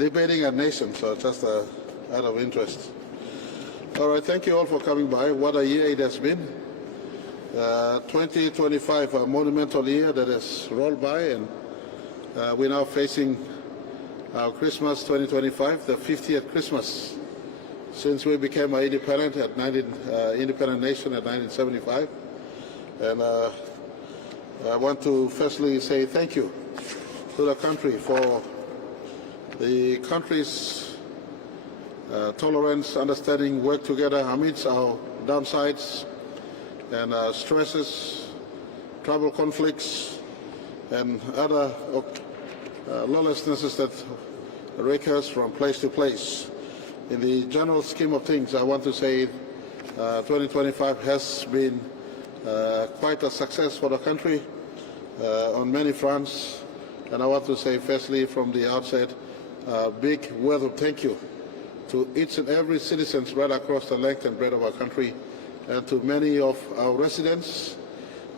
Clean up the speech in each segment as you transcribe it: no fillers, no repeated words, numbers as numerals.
debating a nation, so just out of interest. All right, thank you all for coming by. What a year it has been. 2025, a monumental year that has rolled by, and we're now facing our Christmas 2025, the 50th Christmas since we became an independent independent nation at 1975. And I want to firstly say thank you to the country for the country's tolerance, understanding, work together amidst our downsides and stresses, tribal conflicts, and other lawlessnesses that rake us from place to place. In the general scheme of things, I want to say 2025 has been quite a success for the country on many fronts, and I want to say firstly from the outset a big word of thank you to each and every citizen right across the length and breadth of our country, and to many of our residents,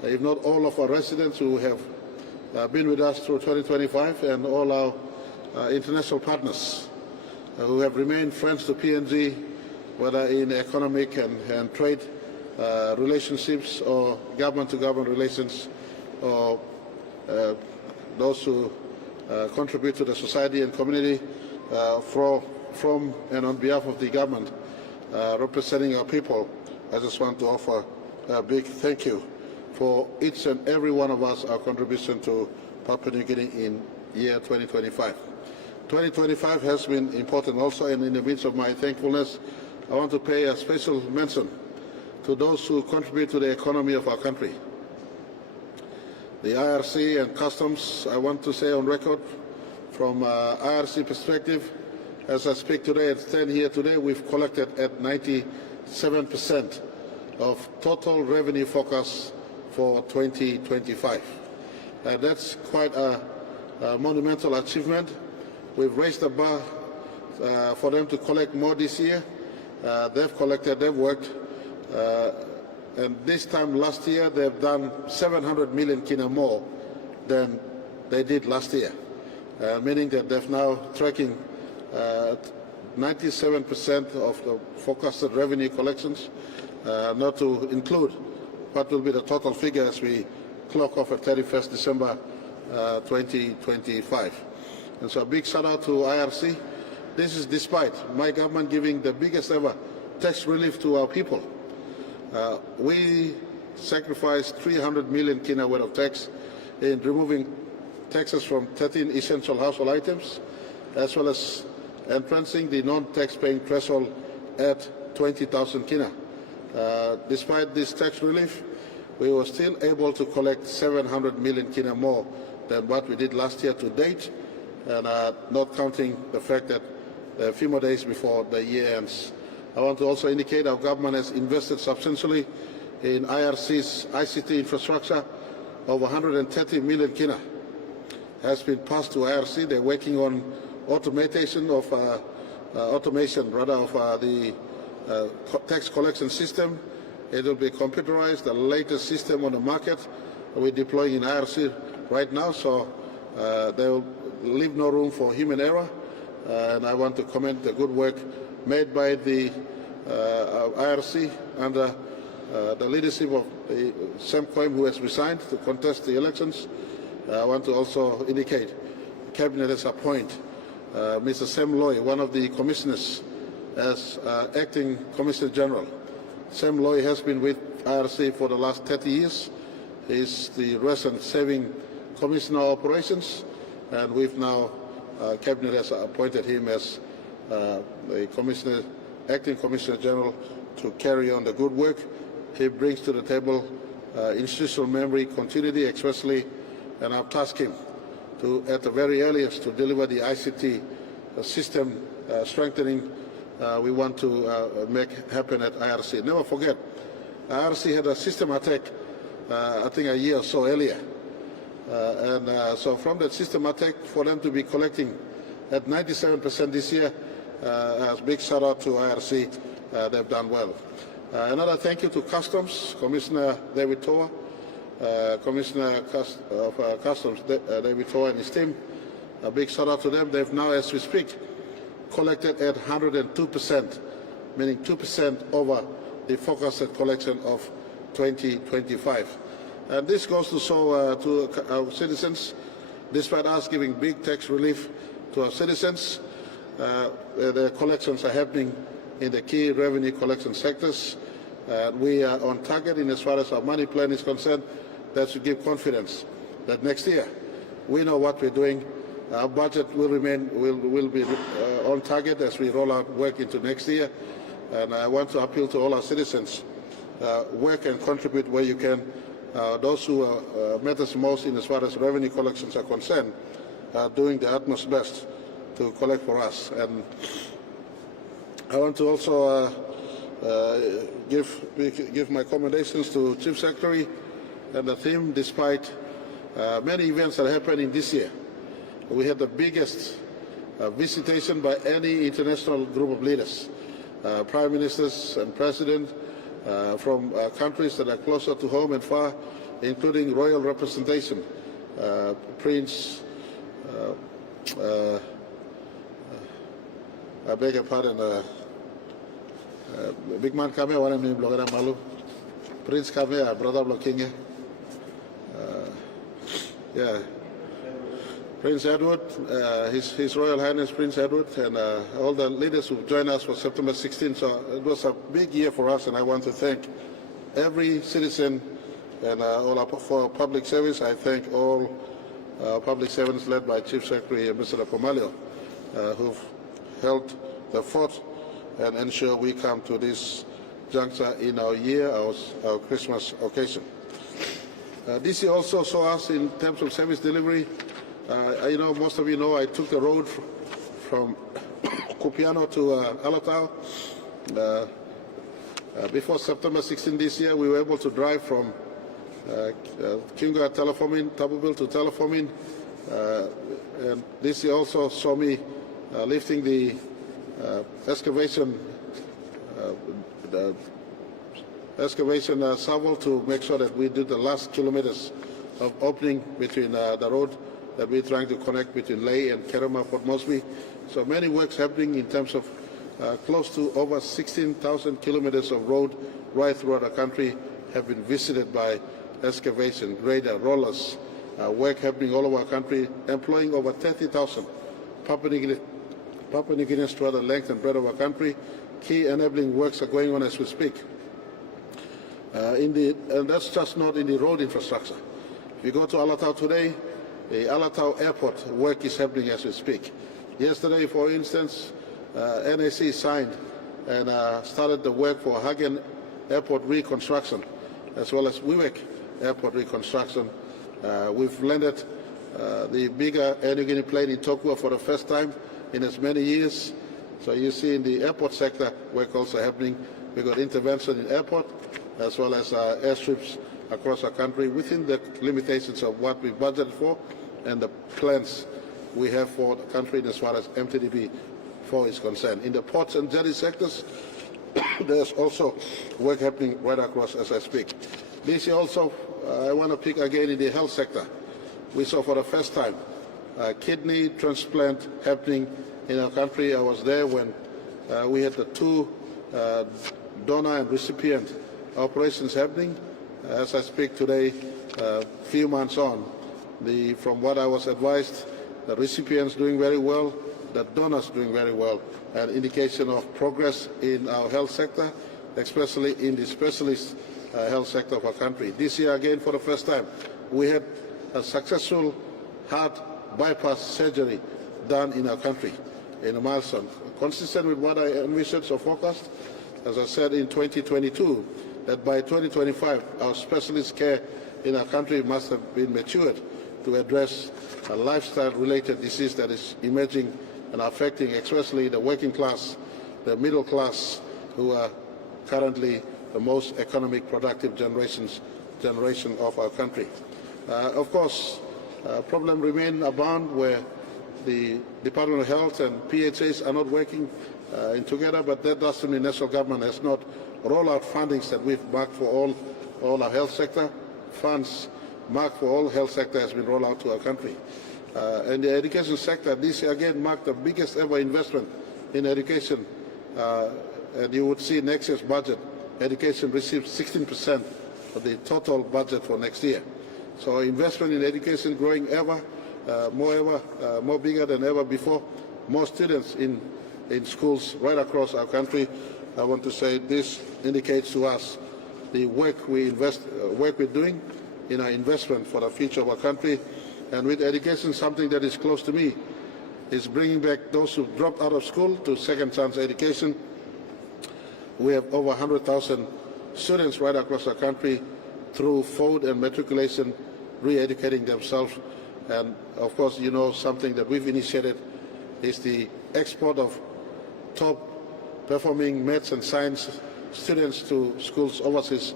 if not all of our residents who have been with us through 2025, and all our international partners who have remained friends to PNG, whether in economic and trade relationships or government-to-government relations, or those who contribute to the society and community from and on behalf of the government representing our people. I just want to offer a big thank you for each and every one of us, our contribution to Papua New Guinea in year 2025. 2025 has been important also, and in the midst of my thankfulness, I want to pay a special mention to those who contribute to the economy of our country. The IRC and Customs, I want to say on record, from IRC perspective, as I speak today and stand here today, we've collected at 97% of total revenue forecast for 2025. That's quite a monumental achievement. We've raised the bar for them to collect more this year. They've collected, they've worked, and this time last year they've done 700 million kina more than they did last year, meaning that they've now tracking 97% of the forecasted revenue collections, not to include what will be the total figure as we clock off at 31st December 2025. And so a big shout out to IRC. This is despite my government giving the biggest ever tax relief to our people. We sacrificed 300 million kina worth of tax in removing taxes from 13 essential household items, as well as entrancing the non-tax paying threshold at 20,000 kina. Despite this tax relief, we were still able to collect 700 million kina more than what we did last year to date, and not counting the fact that a few more days before the year ends. I want to also indicate our government has invested substantially in IRC's ICT infrastructure. Over 130 million kina has been passed to IRC. They're working on automation of the tax collection system. It will be computerized, the latest system on the market. We're deploying in IRC right now, so there will leave no room for human error. And I want to commend the good work made by the IRC under the leadership of Sam Koim, who has resigned to contest the elections. I want to also indicate the Cabinet has appointed Mr. Sam Loy, one of the commissioners, as acting Commissioner General. Sam Loy has been with IRC for the last 30 years. He is the recent Saving Commissioner of Operations, and we've now, Cabinet has appointed him as the Commissioner, acting Commissioner General, to carry on the good work he brings to the table, institutional memory, continuity, especially, and I've tasked him to, at the very earliest, to deliver the ICT system strengthening we want to make happen at IRC. Never forget, IRC had a system attack, I think a year or so earlier. So from that system attack, for them to be collecting at 97% this year, a big shout out to IRC. They've done well. Another thank you to Customs, Commissioner David Toa, Commissioner of Customs David Toa and his team. A big shout out to them. They've now, as we speak, collected at 102%, meaning 2% over the forecasted collection of 2025. And this goes to show to our citizens, despite us giving big tax relief to our citizens, the collections are happening in the key revenue collection sectors. We are on target in as far as our money plan is concerned. That should give confidence that next year we know what we're doing. Our budget will be on target as we roll out work into next year. And I want to appeal to all our citizens, work and contribute where you can. Those who matters most in as far as revenue collections are concerned are doing the utmost best to collect for us. And I want to also give my commendations to Chief Secretary and the team. Despite many events that are happening this year, we had the biggest visitation by any international group of leaders, prime ministers and president from countries that are closer to home and far, including royal representation. Prince, I beg your pardon, big man come here, one name blogger malu. Prince come here, brother blocking. Yeah. Prince Edward, His Royal Highness Prince Edward, and all the leaders who joined us for September 16th. So it was a big year for us, and I want to thank every citizen and all our for public service. I thank all public servants led by Chief Secretary Mr. Pomalio, who've held the fort and ensure we come to this juncture in our year, our Christmas occasion. This year also saw us in terms of service delivery. You know, most of you know I took the road from Kupiano to Alatau. Before September 16 this year, we were able to drive from Kinga Telefomin, Tabubil to Telefomin. And this year also saw me lifting the excavation shovel to make sure that we do the last kilometers of opening between the road that we're trying to connect between Lae and Kerema, Port Moresby. So many works happening in terms of close to over 16,000 kilometers of road right throughout the country have been visited by excavation, grader, rollers, work happening all over our country, employing over 30,000 Papua New Guineans throughout the length and breadth of our country. Key enabling works are going on as we speak. And that's just not in the road infrastructure. If you go to Alatau today, the Alatau Airport work is happening as we speak. Yesterday, for instance, NAC signed and started the work for Hagen Airport reconstruction, as well as Wewak Airport reconstruction. We've landed the bigger Air Niugini plane in Tokyo for the first time in as many years. So you see in the airport sector work also happening. We've got intervention in airport as well as airstrips across our country within the limitations of what we budgeted for and the plans we have for the country as far as MTDB 4 is concerned. In the ports and jetty sectors, there's also work happening right across as I speak. This year also, I want to pick again in the health sector. We saw for the first time kidney transplant happening in our country. I was there when we had the two donor and recipient operations happening. As I speak today, a few months on, from what I was advised, the recipients doing very well, the donors doing very well, an indication of progress in our health sector, especially in the specialist health sector of our country. This year again, for the first time, we had a successful heart bypass surgery done in our country, in a milestone. Consistent with what I envisioned or forecast, as I said in 2022, that by 2025, our specialist care in our country must have been matured to address a lifestyle-related disease that is emerging and affecting especially the working class, the middle class, who are currently the most economic productive generation of our country. Of course, problems remain abound where the Department of Health and PHAs are not working together, but that doesn't mean the national government has not rolled out fundings that we've marked for all our health sector. Funds marked for all health sector has been rolled out to our country. And the education sector this year again marked the biggest ever investment in education. And you would see next year's budget, education receives 16% of the total budget for next year. So investment in education growing more bigger than ever before. More students in schools right across our country. I want to say this indicates to us the work we're doing in our investment for the future of our country. And with education, something that is close to me is bringing back those who dropped out of school to second chance education. We have over 100,000 students right across our country through forward and matriculation, re-educating themselves. And of course, you know, something that we've initiated is the export of top performing maths and science students to schools overseas.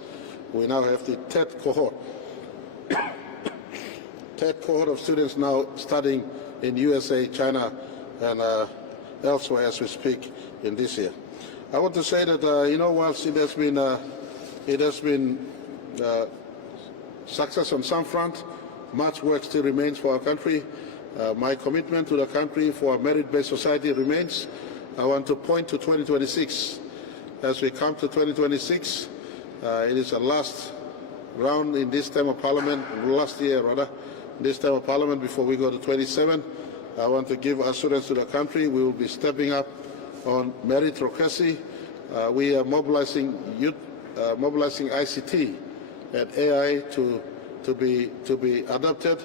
We now have the third cohort of students now studying in USA, China, and elsewhere as we speak in this year. I want to say that, you know, whilst it has been success on some front, much work still remains for our country. My commitment to the country for a merit-based society remains. I want to point to 2026. As we come to 2026, it is the last round in this term of parliament, last year rather, this term of parliament before we go to 27. I want to give assurance to the country we will be stepping up on meritocracy. We are mobilizing youth, mobilizing ICT and AI to be adopted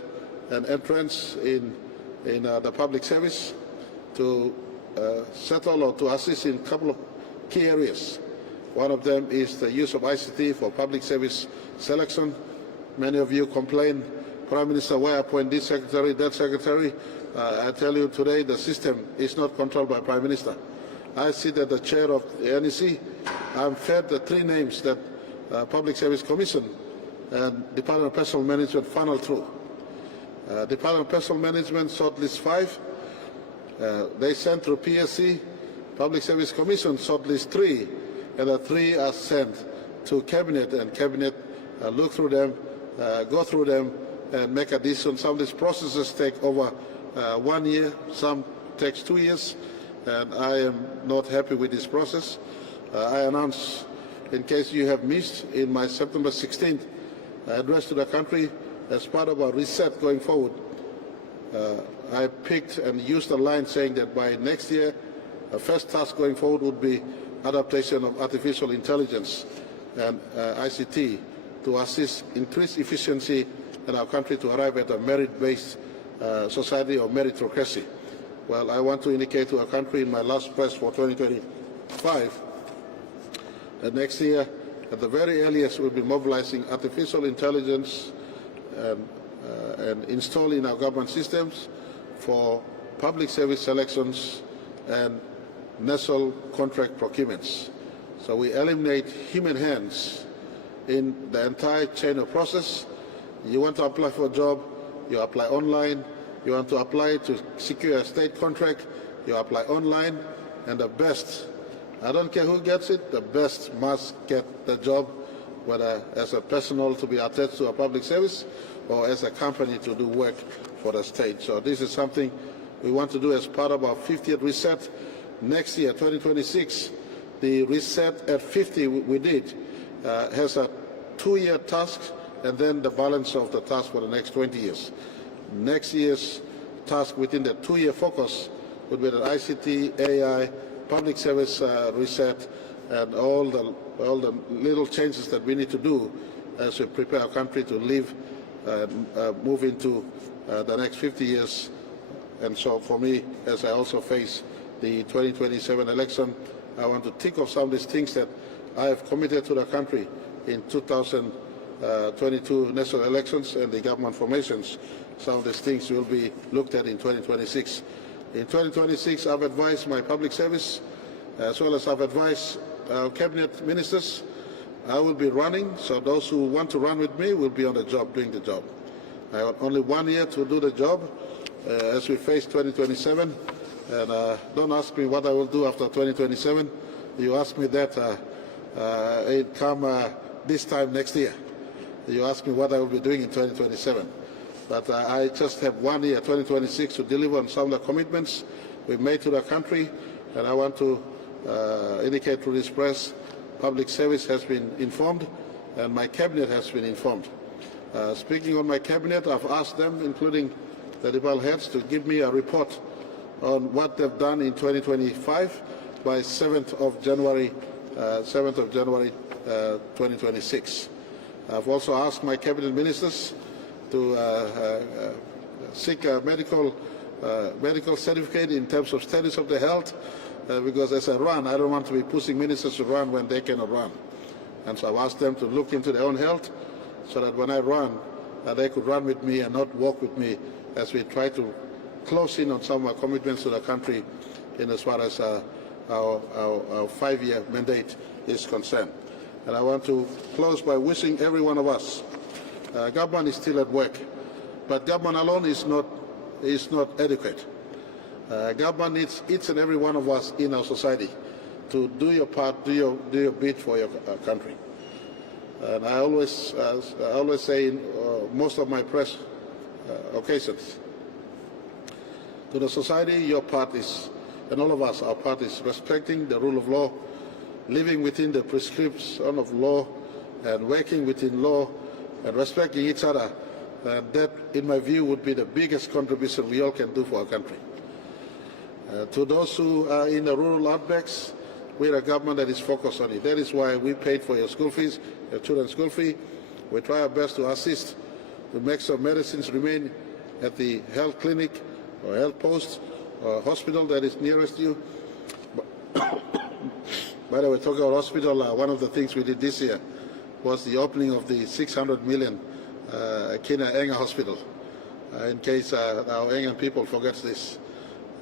and entrance in the public service to settle or to assist in a couple of key areas. One of them is the use of ICT for public service selection. Many of you complain, Prime Minister, why appoint this secretary, that secretary? I tell you today, the system is not controlled by Prime Minister. I sit at the chair of the NEC. I'm fed the three names that Public Service Commission and Department of Personnel Management funnel through. Department of Personnel Management shortlist 5. They sent through PSC. Public Service Commission shortlist 3, and the 3 are sent to Cabinet, and Cabinet look through them, go through them, and make a decision. Some of these processes take over 1 year, some takes 2 years, and I am not happy with this process. I announce, in case you have missed, in my September 16th address to the country, as part of our reset going forward, I picked and used a line saying that by next year, the first task going forward would be adaptation of artificial intelligence and ICT to assist increased efficiency in our country to arrive at a merit-based society or meritocracy. Well, I want to indicate to our country in my last press for 2025 that next year, at the very earliest, we'll be mobilizing artificial intelligence and install in our government systems for public service selections and national contract procurements. So we eliminate human hands in the entire chain of process. You want to apply for a job, you apply online. You want to apply to secure a state contract, you apply online, and the best, I don't care who gets it, the best must get the job, whether as a personal to be attached to a public service or as a company to do work for the state. So this is something we want to do as part of our 50th reset. Next year, 2026, the reset at 50 we did has a 2-year task and then the balance of the task for the next 20 years. Next year's task within the 2-year focus would be the ICT, AI, public service reset, and all the little changes that we need to do as we prepare our country to move into the next 50 years. And so for me, as I also face the 2027 election, I want to think of some of these things that I have committed to the country in 2022 national elections and the government formations. Some of these things will be looked at in 2026. In 2026, I've advised my public service, as well as I've advised our cabinet ministers. I will be running, so those who want to run with me will be on the job, doing the job. I have only 1 year to do the job as we face 2027. And don't ask me what I will do after 2027. You ask me that it come this time next year. You ask me what I will be doing in 2027. But I just have 1 year, 2026, to deliver on some of the commitments we've made to the country. And I want to indicate through this press, public service has been informed and my cabinet has been informed. Speaking on my cabinet, I've asked them, including the department heads, to give me a report on what they've done in 2025 by 7th of January 2026. I've also asked my cabinet ministers to seek a medical certificate in terms of status of the health, because as I run, I don't want to be pushing ministers to run when they cannot run. And so I've asked them to look into their own health so that when I run, they could run with me and not walk with me as we try to close in on some of our commitments to the country in as far as our 5-year mandate is concerned. And I want to close by wishing every one of us, government is still at work, but government alone is not adequate. Government needs each and every one of us in our society to do your part, do your bit for your country. And I always say in most of my press occasions, to the society, your part is, and all of us, our part is respecting the rule of law, living within the prescription of law, and working within law, and respecting each other. And that, in my view, would be the biggest contribution we all can do for our country. To those who are in the rural outbacks, we're a government that is focused on it. That is why we paid for your school fees, your children's school fee. We try our best to assist to make sure medicines remain at the health clinic or health post or hospital that is nearest you. By the way, talking about hospital, one of the things we did this year was the opening of the 600 million Kina Enga Hospital, in case our Enga people forget this.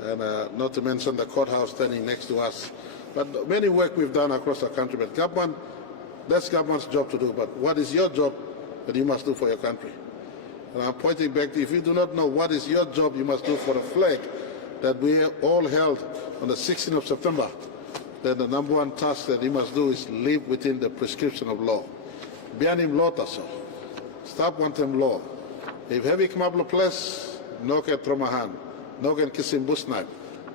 And not to mention the courthouse standing next to us. But many work we've done across the country. But government, that's government's job to do. But what is your job that you must do for your country? And I'm pointing back to, if you do not know what is your job you must do for the flag that we all held on the 16th of September, then the number one task that you must do is live within the prescription of law. Bianim law taso. Stop wanting law. If heavy come up the place, no can tromahan. No can kiss him busnipe,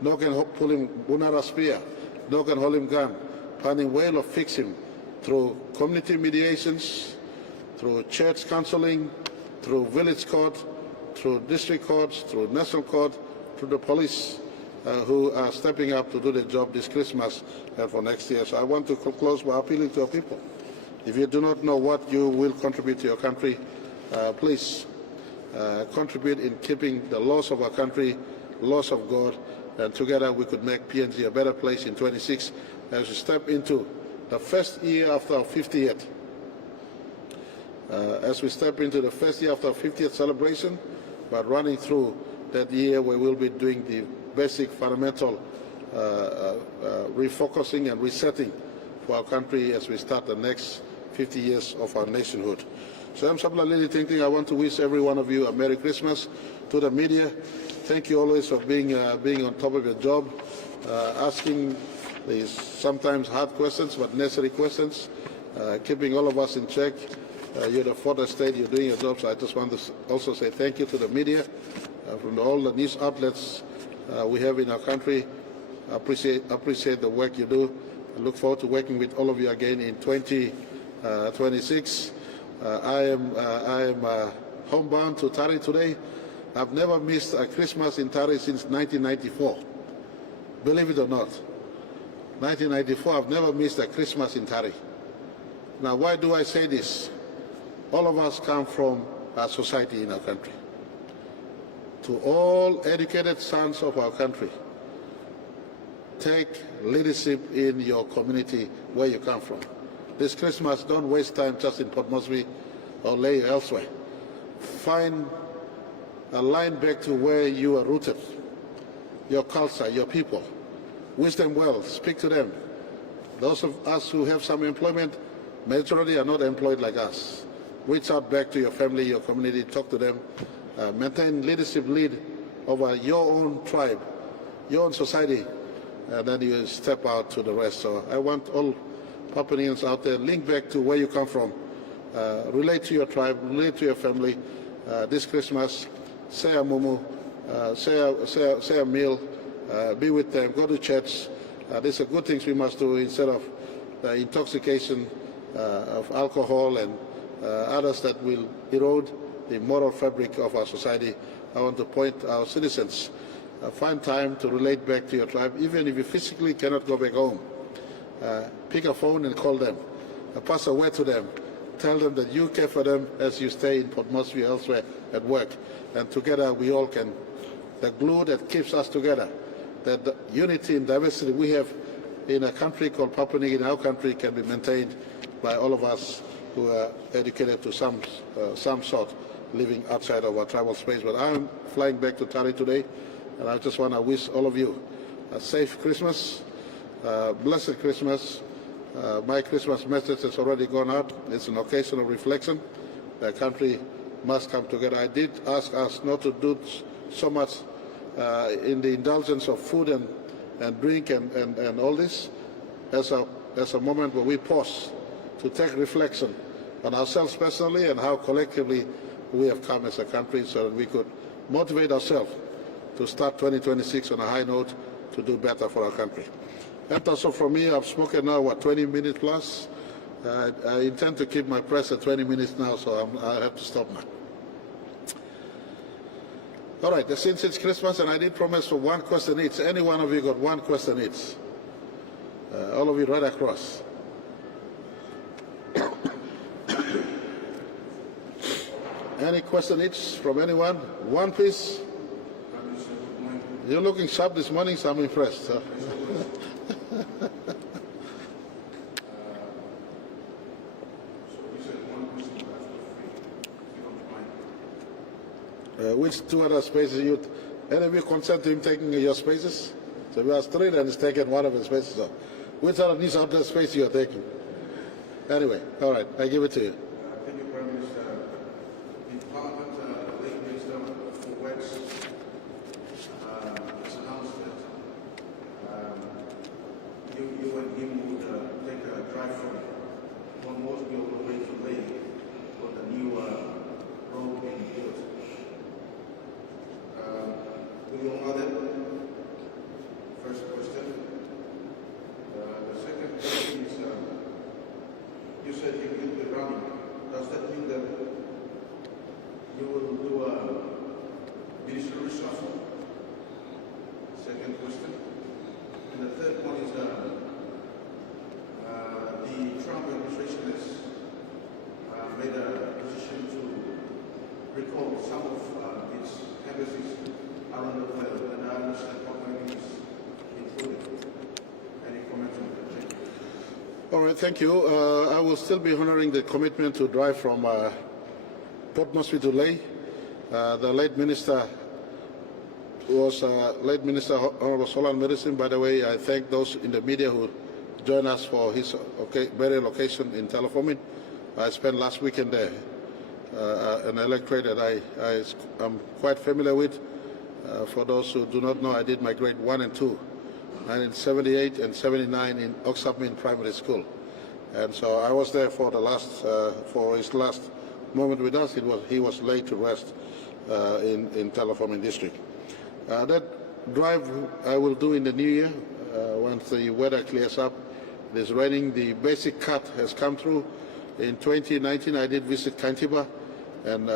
no can pull him bunara spear, no can hold him gun, finding way of fix him through community mediations, through church counseling, through village court, through district courts, through national court, through the police who are stepping up to do their job this Christmas and for next year. So I want to close by appealing to our people. If you do not know what you will contribute to your country, please contribute in keeping the laws of our country, laws of God, and together we could make PNG a better place in 26 as we step into the first year after our 50th. As we step into the first year after our 50th celebration, but running through that year where we'll be doing the basic fundamental refocusing and resetting for our country as we start the next 50 years of our nationhood. So I'm I want to wish every one of you a Merry Christmas. To the media, thank you always for being on top of your job, asking these sometimes hard questions but necessary questions, keeping all of us in check. You're the fourth estate, you're doing your job, so I just want to also say thank you to the media, from all the news outlets we have in our country. Appreciate the work you do. I look forward to working with all of you again in 2026. I am homebound to Tari today. I've never missed a Christmas in Tari since 1994. Believe it or not. 1994, I've never missed a Christmas in Tari. Now, why do I say this? All of us come from a society in our country. To all educated sons of our country, take leadership in your community where you come from. This Christmas, don't waste time just in Port Moresby or lay elsewhere. Find a line back to where you are rooted, your culture, your people. Wish them well, speak to them. Those of us who have some employment, majority are not employed like us. Reach out back to your family, your community, talk to them. Maintain leadership lead over your own tribe, your own society, and then you step out to the rest. So I want all Papuans out there, link back to where you come from, relate to your tribe, relate to your family. This Christmas, say a mumu, say a meal, be with them, go to church. These are good things we must do instead of intoxication of alcohol and others that will erode the moral fabric of our society. I want to point our citizens, find time to relate back to your tribe, even if you physically cannot go back home. Pick a phone and call them. Pass a word to them. Tell them that you care for them as you stay in Port Moresby elsewhere at work. And together we all can, the glue that keeps us together, that the unity and diversity we have in a country called Papua New Guinea, our country, can be maintained by all of us who are educated to some sort, living outside of our tribal space. But I'm flying back to Tari today, and I just want to wish all of you a safe Christmas, blessed Christmas. My Christmas message has already gone out. It's an occasion of reflection. The country must come together. I did ask us not to do so much in the indulgence of food and drink and all this as a moment where we pause to take reflection on ourselves personally and how collectively we have come as a country, so that we could motivate ourselves to start 2026 on a high note to do better for our country. That's also from me. I've spoken now, 20 minutes plus. I intend to keep my press at 20 minutes now, so I have to stop now. All right, since it's Christmas, and I did promise for one question each. Any one of you got one question each? All of you right across. Any question each from anyone? One, please. You're looking sharp this morning, so I'm impressed. Huh? Which two other spaces any of you consent to him taking your spaces? So if you ask three, then he's taken one of his spaces. So which are these other spaces you're taking? Anyway, all right, I give it to you. Thank you, Prime Minister. In Parliament, the late Minister for Works has announced that you and him would take a drive from Port Moresby all the way to Lae on the new road being built. Will you allow that? First question. The second question is, you said you will be running. Does that mean that you will do a ministerial reshuffle? Second question. And the third one is, the Trump administration has made a decision to recall some of its embassies around the world, and I understand Papua New Guinea is included. Any comments on that? Thank you. All right, thank you. I will still be honoring the commitment to drive from Port Moresby to Lae. The late minister was Honorable Solan Medicine. By the way, I thank those in the media who joined us for his burial location in Telefomin. I spent last weekend there, an electorate that I'm quite familiar with. For those who do not know, I did my grade 1 and 2, 1978 and 79 in Oxapmin Primary School. And so I was there for for his last moment with us. He was laid to rest in Telefomin District. That drive I will do in the new year once the weather clears up. It is raining. The basic cut has come through. In 2019, I did visit Kaintiba and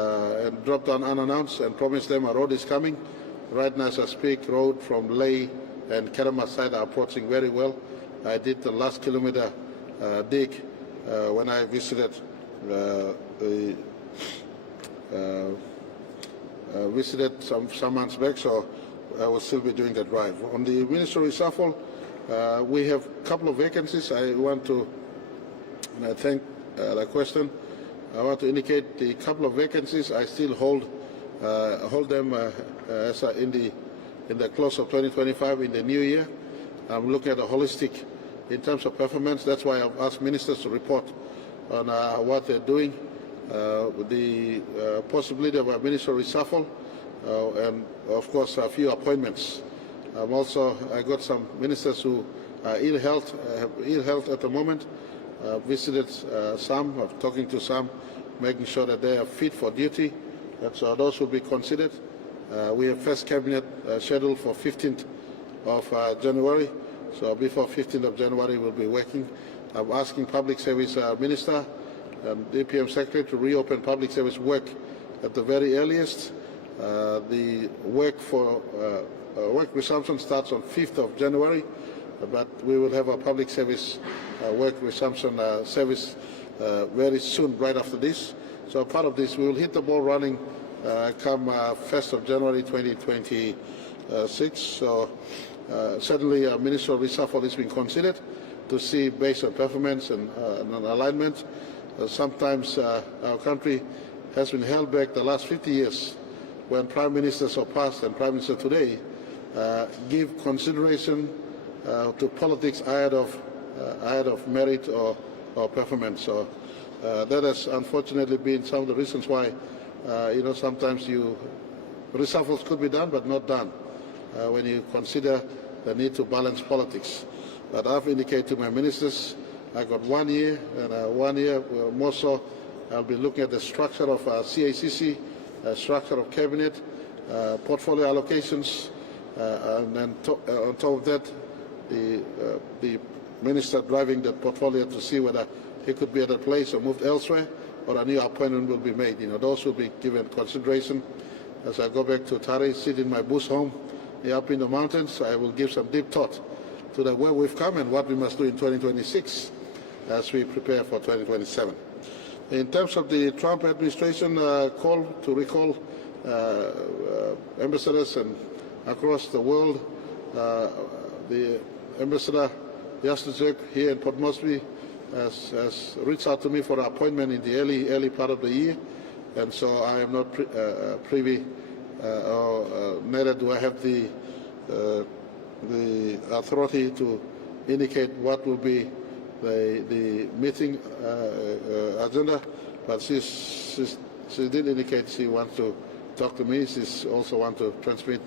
dropped down unannounced and promised them a road is coming. Right now, as I speak, road from Lae and Kerama side are approaching very well. I did the last kilometer dig when I visited some months back, so I will still be doing that drive. On the ministerial reshuffle, we have a couple of vacancies. I want to, and I thank the question, I want to indicate the couple of vacancies I still hold them in the close of 2025 in the new year. I'm looking at a holistic in terms of performance. That's why I've asked ministers to report on what they're doing, the possibility of a ministerial reshuffle, and of course a few appointments. I got some ministers who are ill health at the moment. Visited some, I'm talking to some, making sure that they are fit for duty. And so those will be considered. We have first cabinet scheduled for 15th of January. So before 15th of January, we'll be working. I'm asking Public Service Minister and DPM Secretary to reopen public service work at the very earliest. The work for work resumption starts on 5th of January, but we will have a public service work resumption service very soon, right after this. So part of this, we will hit the ball running come 1st of January 2026. So certainly a ministerial reshuffle is being considered to see based on performance and alignment. Sometimes our country has been held back the last 50 years when prime ministers of past and prime minister today give consideration to politics ahead of merit or performance. So that has unfortunately been some of the reasons why sometimes reshuffles could be done but not done when you consider the need to balance politics. But I've indicated to my ministers I got 1 year, and 1 year more so I'll be looking at the structure of CACC, structure of cabinet, portfolio allocations, and then on top of that, the minister driving that portfolio to see whether he could be at a place or moved elsewhere, or a new appointment will be made. Those will be given consideration. As I go back to Tari, sit in my bush home up in the mountains, I will give some deep thought to where we've come and what we must do in 2026 as we prepare for 2027. In terms of the Trump administration call to recall ambassadors and across the world, the ambassador Yastrzak here in Port Moresby has reached out to me for an appointment in the early part of the year, and so I am not privy, or neither do I have the authority to indicate what will be the meeting agenda, but she did indicate she wants to talk to me. She also wants to transmit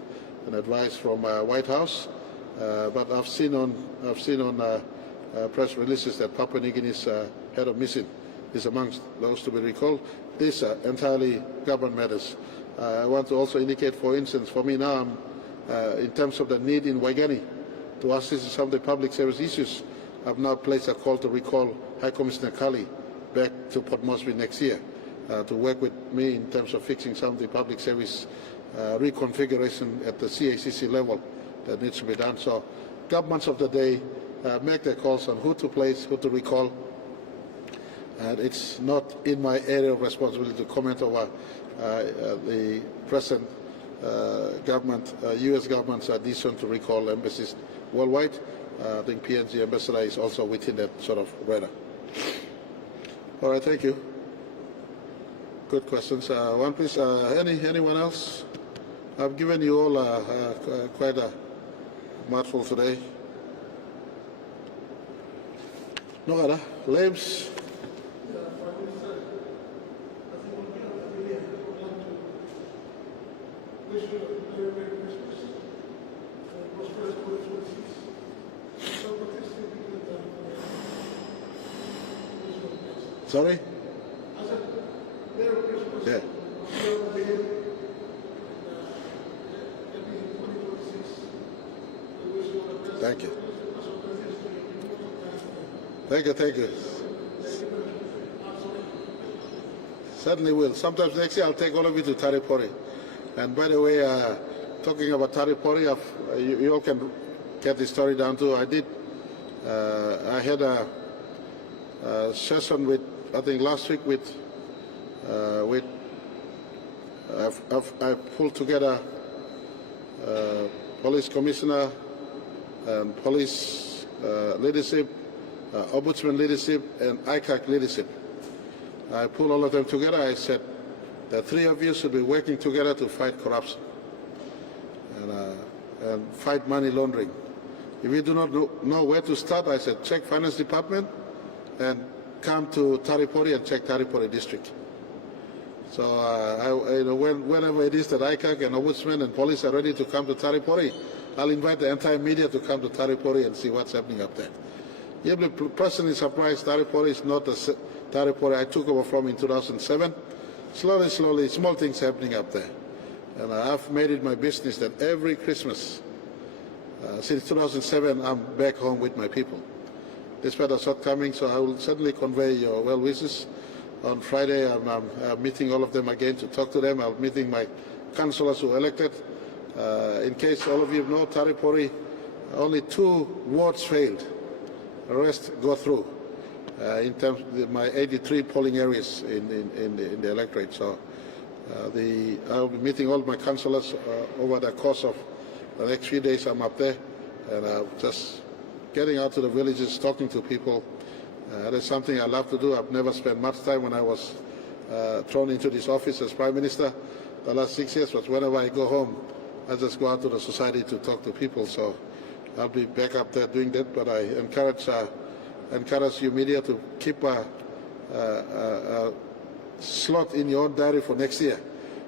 an advice from White House. But I've seen on press releases that Papua New Guinea's head of mission is amongst those to be recalled. These are entirely government matters. I want to also indicate, for instance, for me now, in terms of the need in Waigani to assist in some of the public service issues, I've now placed a call to recall High Commissioner Kali back to Port Moresby next year to work with me in terms of fixing some of the public service reconfiguration at the CACC level that needs to be done. So governments of the day make their calls on who to place, who to recall, and it's not in my area of responsibility to comment over the present government, U.S. government's decision to recall embassies worldwide. I think PNG ambassador is also within that sort of radar. All right, thank you. Good questions. One, please. Anyone else? I've given you all quite a mouthful today. No other? Labs? Sorry? Yeah. Thank you. Thank you. Certainly will. Sometimes next year I'll take all of you to Taripori. And by the way, talking about Taripori, you all can get the story down too. I had a session with, I think last week I pulled together police commissioner and police leadership, ombudsman leadership, and ICAC leadership. I pulled all of them together. I said, the three of you should be working together to fight corruption and fight money laundering. If you do not know where to start, I said, check finance department and come to Taripori and check Taripori district. So whenever it is that ICAC and ombudsman and police are ready to come to Taripori, I'll invite the entire media to come to Taripori and see what's happening up there. You'll be personally surprised. Taripori is not the Taripori I took over from in 2007. Slowly, small things happening up there. And I've made it my business that every Christmas Since 2007, I'm back home with my people. Despite the shortcomings, so I will certainly convey your well wishes. On Friday, I'm meeting all of them again to talk to them. I'm meeting my councillors who were elected. In case all of you know, Taripori, only 2 wards failed. The rest go through. In terms of my 83 polling areas in the electorate. So I'll be meeting all my councillors over the course of the next few days. I'm up there and just getting out to the villages, talking to people. That's something I love to do. I've never spent much time when I was thrown into this office as Prime Minister. The last 6 years was whenever I go home, I just go out to the society to talk to people. So I'll be back up there doing that. But I encourage you media to keep a slot in your own diary for next year.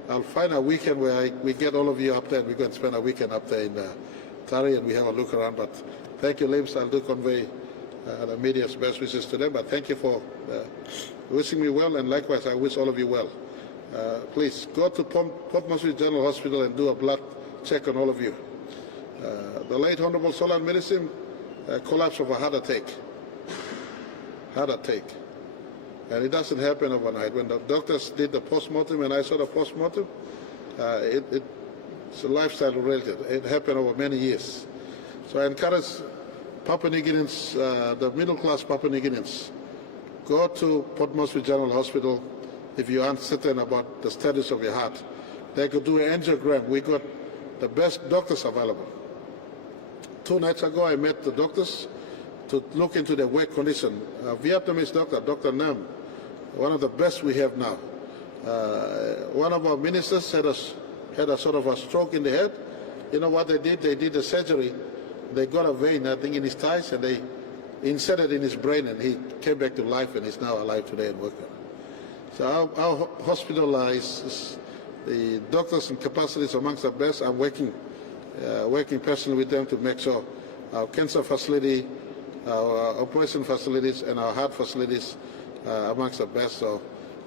I'll find a weekend where we get all of you up there and we can spend a weekend up there in Tari and we have a look around. But thank you, Limbs. I'll do convey the media's best wishes to them. But thank you for wishing me well, and likewise I wish all of you well. Please go to Port Moresby General Hospital and do a blood check on all of you. The late Honorable Solan Medicine collapsed of a heart attack. And it doesn't happen overnight. When the doctors did the post-mortem and I saw the post-mortem, it's a lifestyle related. It happened over many years. So I encourage Papua New Guineans, the middle-class Papua New Guineans, go to Port Moresby General Hospital if you are uncertain about the status of your heart. They could do an angiogram. We got the best doctors available. 2 nights ago, I met the doctors to look into their work condition. Vietnamese doctor, Dr. Nam, one of the best we have now. One of our ministers had a sort of a stroke in the head. You know what they did? They did a surgery. They got a vein, I think, in his thighs, and they inserted it in his brain, and he came back to life, and he's now alive today and working. So our hospital is the doctors and capacities amongst the best. I'm working personally with them to make sure our cancer facility, our operation facilities, and our heart facilities amongst the best. So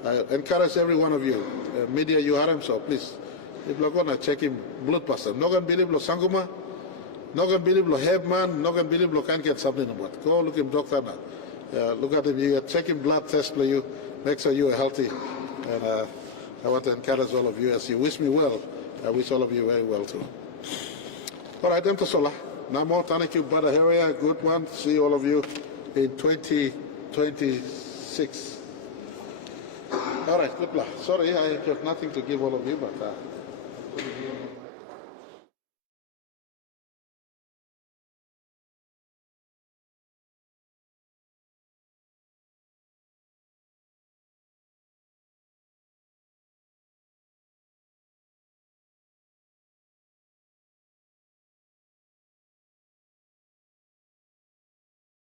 I encourage every one of you, media, you are them, so please, if you're going to check him blood pastor, no going to believe lo sanguma, no going to believe lo have man, no going to believe lo can't get something about. Go look him doctor now. Look at him, you check him blood test for you, make sure you are healthy. And I want to encourage all of you, as you wish me well, I wish all of you very well too. All right, Dr. Sola. Namo, thank you, Brother Heria. Good one. See all of you in 2026. All right, good luck. Sorry, I have nothing to give all of you, but